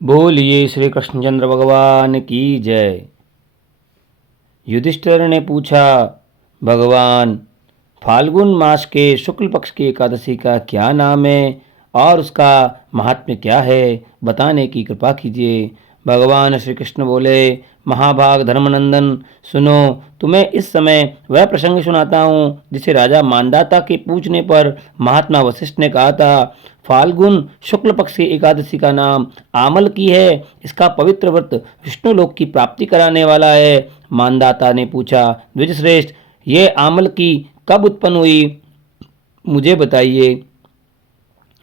बोलिए श्री कृष्णचंद्र भगवान की जय। युधिष्ठिर ने पूछा, भगवान, फाल्गुन मास के शुक्ल पक्ष की एकादशी का क्या नाम है और उसका महात्म्य क्या है, बताने की कृपा कीजिए। भगवान श्री कृष्ण बोले, महाभाग धर्मनंदन, सुनो, तुम्हें इस समय वह प्रसंग सुनाता हूँ जिसे राजा मानदाता के पूछने पर महात्मा वशिष्ठ ने कहा था। फाल्गुन शुक्ल पक्ष की एकादशी का नाम आमल की है। इसका पवित्र व्रत विष्णु लोक की प्राप्ति कराने वाला है। मानदाता ने पूछा, द्विजश्रेष्ठ, ये आमल की कब उत्पन्न हुई, मुझे बताइए।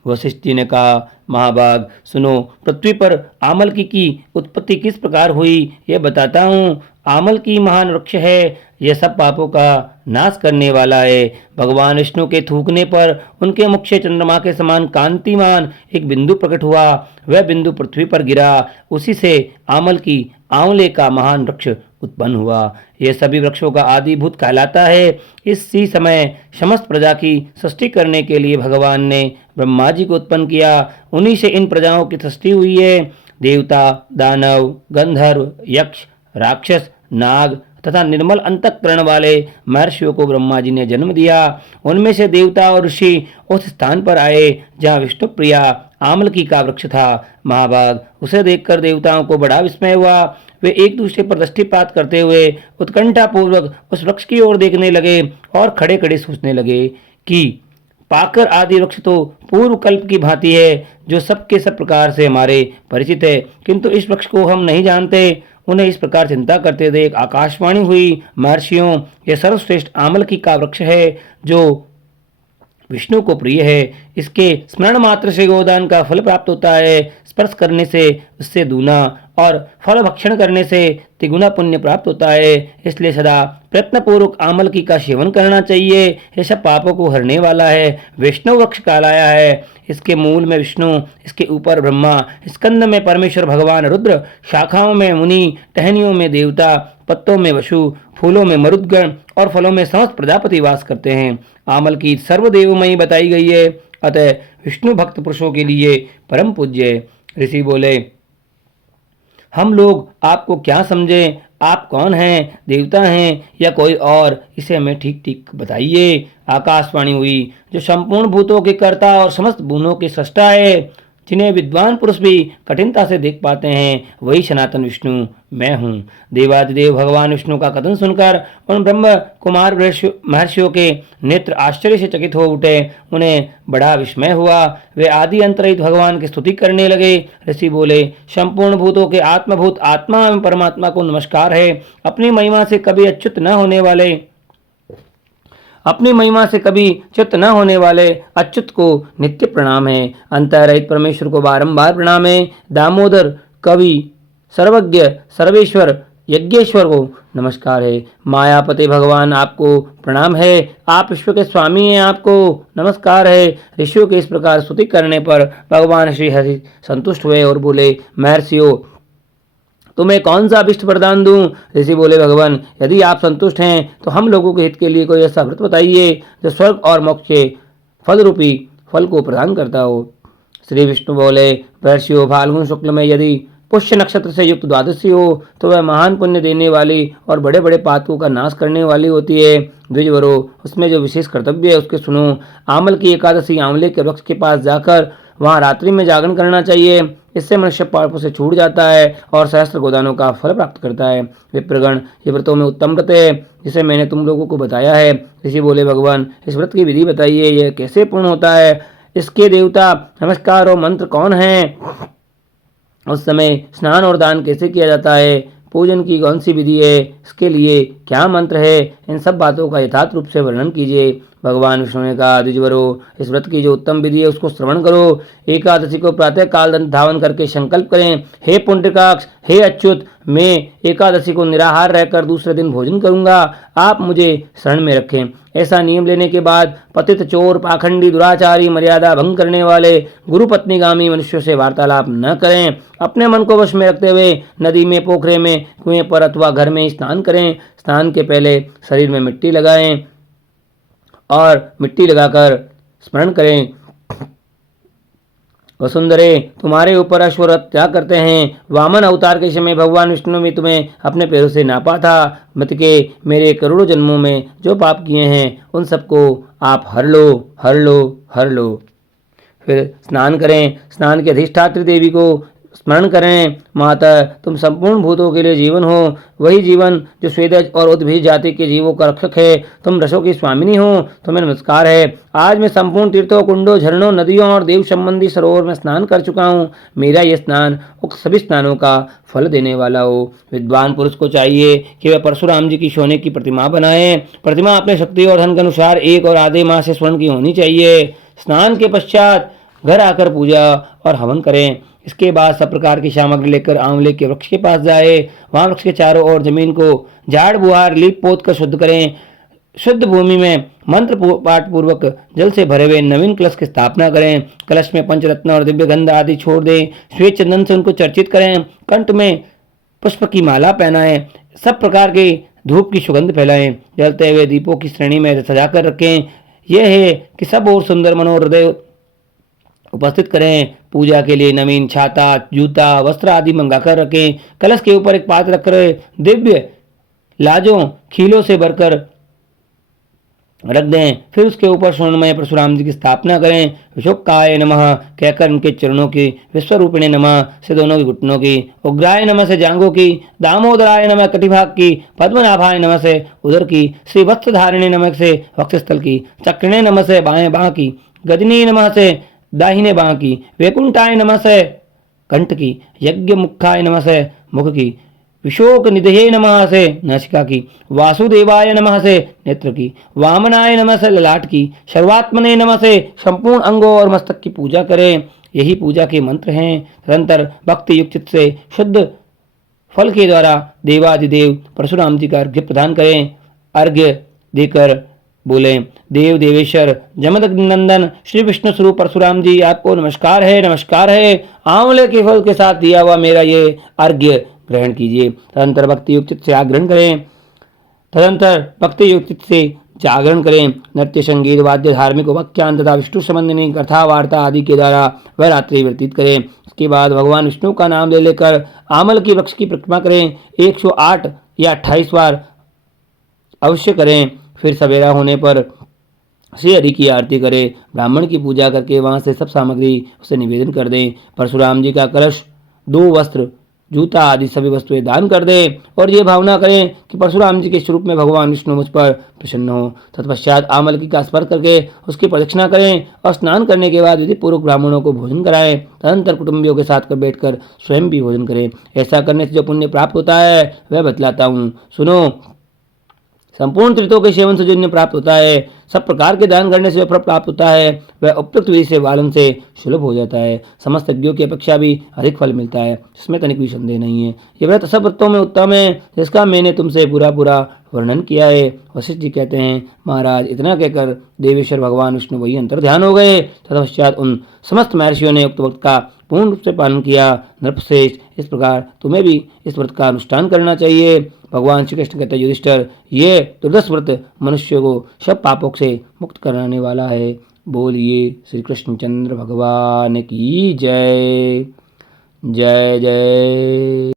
वशिष्ठ जी ने कहा, महाभाग सुनो, पृथ्वी पर आमल की उत्पत्ति किस प्रकार हुई यह बताता हूँ। आमल की महान वृक्ष है, यह सब पापों का नाश करने वाला है। भगवान विष्णु के थूकने पर उनके मुख से चंद्रमा के समान कांतिमान एक बिंदु प्रकट हुआ। वह बिंदु पृथ्वी पर गिरा, उसी से आमल की आंवले का महान वृक्ष उत्पन्न हुआ। यह सभी वृक्षों का आदिभूत कहलाता है। इसी समय समस्त प्रजा की सृष्टि करने के लिए भगवान ने ब्रह्मा जी को उत्पन्न किया। उन्हीं से इन प्रजाओं की सृष्टि हुई है। देवता, दानव, गंधर्व, यक्ष, राक्षस, नाग तथा निर्मल अंतःकरण वाले महर्षियों को ब्रह्मा जी ने जन्म दिया। उनमें से देवता और ऋषि उस स्थान पर आए जहाँ विष्णु प्रिया आमलकी का वृक्ष था। महाभाग, उसे देखकर देवताओं को बड़ा विस्मय हुआ। वे एक दूसरे पर दृष्टिपात करते हुए उत्कंठा पूर्वक उस वृक्ष की ओर देखने लगे और खड़े खड़े सोचने लगे कि पाकर आदि वृक्ष तो पूर्व कल्प की भांति है, जो सब के सब प्रकार से हमारे परिचित है, किंतु इस वृक्ष को हम नहीं जानते। उन्हें इस प्रकार चिंता करते देख आकाशवाणी हुई, महर्षियों, यह सर्वश्रेष्ठ आमलकी का वृक्ष है जो विष्णु को प्रिय है। इसके स्मरण मात्र से गोदान का फल प्राप्त होता है। स्पर्श करने से उससे दूना और फल भक्षण करने से तिगुना पुण्य प्राप्त होता है। इसलिए सदा प्रयत्न पूर्वक आमलकी का सेवन करना चाहिए। यह सब पापों को हरने वाला है। विष्णु वृक्ष कहलाया है। इसके मूल में विष्णु, इसके ऊपर ब्रह्मा, स्कंद में परमेश्वर भगवान रुद्र, शाखाओं में मुनि, टहनियों में देवता, पत्तों में वसु, फूलों में मरुदगण और फलों में समस्त प्रजापति वास करते हैं। आमल की सर्वदेवमयी बताई गई है, अतः विष्णु भक्त पुरुषों के लिए परम पूज्य है। ऋषि बोले, हम लोग आपको क्या समझें, आप कौन हैं, देवता हैं या कोई और, इसे हमें ठीक ठीक बताइए। आकाशवाणी हुई, जो संपूर्ण भूतों के कर्ता और समस्त भुवनों के सृष्टा है, जिन्हें विद्वान पुरुष भी कठिनता से देख पाते हैं, वही सनातन विष्णु मैं हूँ। देवादिदेव भगवान विष्णु का कथन सुनकर उन ब्रह्म कुमार महर्षियों के नेत्र आश्चर्य से चकित हो उठे। उन्हें बड़ा विस्मय हुआ। वे आदि अंतरहित भगवान की स्तुति करने लगे। ऋषि बोले, संपूर्ण भूतों के आत्मभूत आत्मा एवं परमात्मा को नमस्कार है। अपनी महिमा से कभी अच्युत न होने वाले अपनी महिमा से कभी च्युत न होने वाले अच्युत को नित्य प्रणाम है। अंतरहित परमेश्वर को बारंबार प्रणाम है। दामोदर, कवि, सर्वज्ञ, सर्वेश्वर, यज्ञेश्वर को नमस्कार है। मायापति भगवान आपको प्रणाम है। आप विश्व के स्वामी हैं, आपको नमस्कार है। ऋषियों के इस प्रकार स्तुति करने पर भगवान श्री हरि संतुष्ट हुए और बोले, महर्षियों, तुम्हें कौन सा अभिष्ट वरदान दूं? ऋषि बोले, भगवान, यदि आप संतुष्ट हैं तो हम लोगों के हित के लिए कोई ऐसा व्रत बताइए जो स्वर्ग और मोक्ष के फल रूपी फल को प्रदान करता हो। श्री विष्णु बोले, महर्षियों, फाल्गुन शुक्ल में यदि पुष्य नक्षत्र से युक्त द्वादशी हो तो वह महान पुण्य देने वाली और बड़े बड़े पातकों का नाश करने वाली होती है। द्विजवरो, उसमें जो विशेष कर्तव्य है उसके सुनो। आमल की एकादशी आंवले के वृक्ष के पास जाकर वहां रात्रि में जागरण करना चाहिए। इससे मनुष्य पापों से छूट जाता है और सहस्त्र गोदानों का फल प्राप्त करता है। विप्रगण, ये व्रतों में उत्तम व्रत है जिसे मैंने तुम लोगों को बताया है। ऋषि बोले, भगवान, इस व्रत की विधि बताइए, यह कैसे पूर्ण होता है, इसके देवता, नमस्कार और मंत्र कौन है, उस समय स्नान और दान कैसे किया जाता है, पूजन की कौन सी विधि है, इसके लिए क्या मंत्र है, इन सब बातों का यथार्थ रूप से वर्णन कीजिए। भगवान विष्णु ने कहा, द्विजवरो, इस व्रत की जो उत्तम विधि है उसको श्रवण करो। एकादशी को प्रातः काल धावन करके संकल्प करें, हे पुंडरीकाक्ष, हे अच्युत, मैं एकादशी को निराहार रहकर दूसरे दिन भोजन करूंगा, आप मुझे शरण में रखें। ऐसा नियम लेने के बाद पतित, चोर, पाखंडी, दुराचारी, मर्यादा भंग करने वाले, गुरु पत्नीगामी मनुष्यों से वार्तालाप न करें। अपने मन को वश में रखते हुए नदी में, पोखरे में, कुएं पर अथवा घर में स्नान करें। स्नान के पहले शरीर में मिट्टी लगाएं और मिट्टी लगाकर स्मरण करें, वसुंधरे, तुम्हारे ऊपर अश्वरथ त्याग करते हैं। वामन अवतार के समय भगवान विष्णु ने तुम्हें अपने पैरों से नापा था। मत के मेरे करोड़ों जन्मों में जो पाप किए हैं उन सबको आप हर लो, हर लो, हर लो। फिर स्नान करें, स्नान की अधिष्ठात्री देवी को स्मरण करें। माता, तुम संपूर्ण भूतों के लिए जीवन हो, वही जीवन जो स्वेदज और उद्भिज जाति के जीवों का रक्षक है। तुम रसों की स्वामिनी हो, तुम्हें नमस्कार है। आज मैं संपूर्ण तीर्थों, कुंडों, झरनों, नदियों और देव संबंधी सरोवर में स्नान कर चुका हूँ। मेरा यह स्नान उक्त सभी स्नानों का फल देने वाला हो। विद्वान पुरुष को चाहिए कि वह परशुराम जी की सोने की प्रतिमा बनाए। प्रतिमा अपने शक्ति और धन के अनुसार 1 और आधे माह से स्वर्ण की होनी चाहिए। स्नान के पश्चात घर आकर पूजा और हवन करें। इसके बाद सब प्रकार की सामग्री लेकर आंवले के वृक्ष के पास जाए। वहां वृक्ष के चारों ओर जमीन को झाड़ बुहार लीप पोत कर शुद्ध करें। शुद्ध भूमि में मंत्र पाठ पूर्वक जल से भरे हुए नवीन कलश की स्थापना करें। कलश में पंचरत्न और दिव्य गंध आदि छोड़ दें। श्वेत चंदन से उनको चर्चित करें। कंठ में पुष्प की माला पहनाएं। सब प्रकार के धूप की सुगंध फैलाएं। जलते हुए दीपों की श्रेणी में सजाकर रखें। यह है कि सब और सुंदर मनोहृदय उपस्थित करें। पूजा के लिए नवीन छाता, जूता, वस्त्र आदि मंगाकर रखें। कलश के ऊपर एक पात्र रखकर दिव्य लाजों खीलों से भरकर रख दें। फिर उसके ऊपर स्वर्णमय परशुराम जी की स्थापना करें। विशोकाय नमः कहकर उनके चरणों की, विश्वरूपिणे नमः से दोनों की घुटनों की, उग्राय नमः से जांघों की, दामोदराय नमः कटिभाग की, पद्मनाभाय नमः से उदर की, श्री वस्त्रधारिणे नमः से वक्षस्थल की, चक्रिणे नमः से बाएं बाह की, गजनी नमः से दाहिने बाह की, वैकुंठाय नमः से कंठ की, यज्ञ मुखाय नमः से मुख की, विशोक निधये नमः से नासिका की, वासुदेवाय नमः से नेत्र की, वामनाय नमः से ललाट की, सर्वात्मने नमः से संपूर्ण अंगों और मस्तक की पूजा करें। यही पूजा के मंत्र हैं। निरंतर भक्ति युक्त से शुद्ध फल के द्वारा देवादिदेव परशुराम जी का अर्घ्य प्रदान करें। अर्घ्य देकर बोले, देव देवेश्वर जमदग्नि श्री विष्णु स्वरूप परशुराम जी, आपको नमस्कार है, नमस्कार है। आंवले के फल के साथ दिया हुआ मेरा ये अर्घ्य ग्रहण कीजिए। तदंतर भक्ति युक्त से आग्रहण करें। जागरण करें। नृत्य, संगीत, वाद्य, धार्मिक उपाख्यान तथा विष्णु संबंधी कथा वार्ता आदि के द्वारा वह रात्रि व्यतीत करें। इसके बाद भगवान विष्णु का नाम ले लेकर आमल की वृक्ष की परिक्रमा करें। 108 या 28 बार अवश्य करें। फिर सवेरा होने पर श्री हरि की आरती करें। ब्राह्मण की पूजा करके वहां से सब सामग्री उसे निवेदन कर दें। परशुराम जी का कलश, 2 वस्त्र, जूता आदि सभी वस्तुएं दान कर दें और ये भावना करें कि परशुराम जी के स्वरूप में भगवान विष्णु मुझ पर प्रसन्न हो। तत्पश्चात आमलकी का स्पर्श करके उसकी प्रदक्षिणा करें और स्नान करने के बाद विधि पूर्वक ब्राह्मणों को भोजन कराएं। तदनंतर कुटुंबियों के साथ कर बैठकर स्वयं भी भोजन करें। ऐसा करने से जो पुण्य प्राप्त होता है वह बतलाता हूँ, सुनो। संपूर्ण तीर्थों के सेवन से जो पुण्य प्राप्त होता है, सब प्रकार के दान करने से जो फल प्राप्त होता है, वह उपयुक्त विधि से वालन से सुलभ हो जाता है। समस्त यज्ञों की अपेक्षा भी अधिक फल मिलता है, इसमें तनिक भी संदेह नहीं है। ये व्रत सब व्रतों में उत्तम है, जिसका मैंने तुमसे पूरा वर्णन किया है। वशिष्ठ जी कहते हैं, महाराज, इतना कहकर देवेश्वर भगवान विष्णु वही अंतर ध्यान हो गए। तत्पश्चात उन समस्त महर्षियों ने उक्त व्रत का पूर्ण रूप से पालन किया। नृपश्रेष्ठ, इस प्रकार तुम्हें भी इस व्रत का अनुष्ठान करना चाहिए। भगवान श्री कृष्ण कहते हैं, युधिष्ठिर, ये दुर्दश व्रत मनुष्य को सब पापों से मुक्त कराने वाला है। बोलिए श्री कृष्णचंद्र भगवान की जय। जय जय।